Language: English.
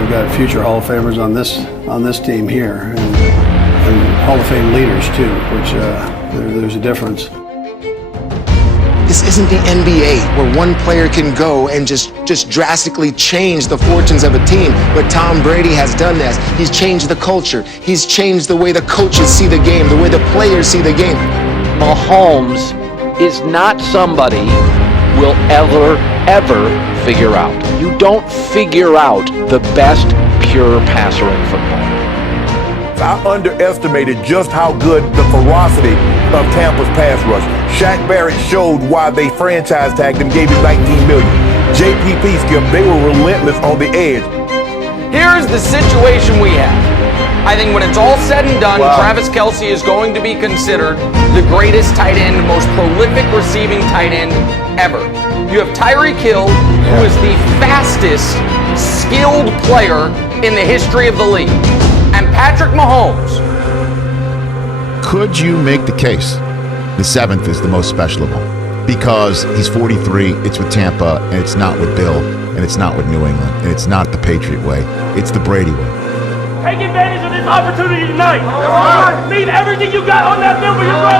I've got future Hall of Famers on this team here, and Hall of Fame leaders too, which there's a difference. This isn't the NBA where one player can go and just drastically change the fortunes of a team. But Tom Brady has done this. He's changed the culture. He's changed the way the coaches see the game, the way the players see the game. Mahomes is not somebody we'll ever figure out. You don't figure out the best pure passer in football. I underestimated just how good the ferocity of Tampa's pass rush. Shaq Barrett showed why they franchise tagged him, gave him $19 million. JPP, Skip, they were relentless on the edge. Here's the situation we have. I think when it's all said and done, Travis Kelce is going to be considered the greatest tight end, most prolific receiving tight end ever. You have Tyreek Hill, who is the fastest, skilled player in the history of the league. And Patrick Mahomes. Could you make the case the seventh is the most special of all? Because he's 43, it's with Tampa, and it's not with Bill, and it's not with New England, and it's not the Patriot way, it's the Brady way. Take advantage of this opportunity tonight. Leave everything you got on that field for your brother.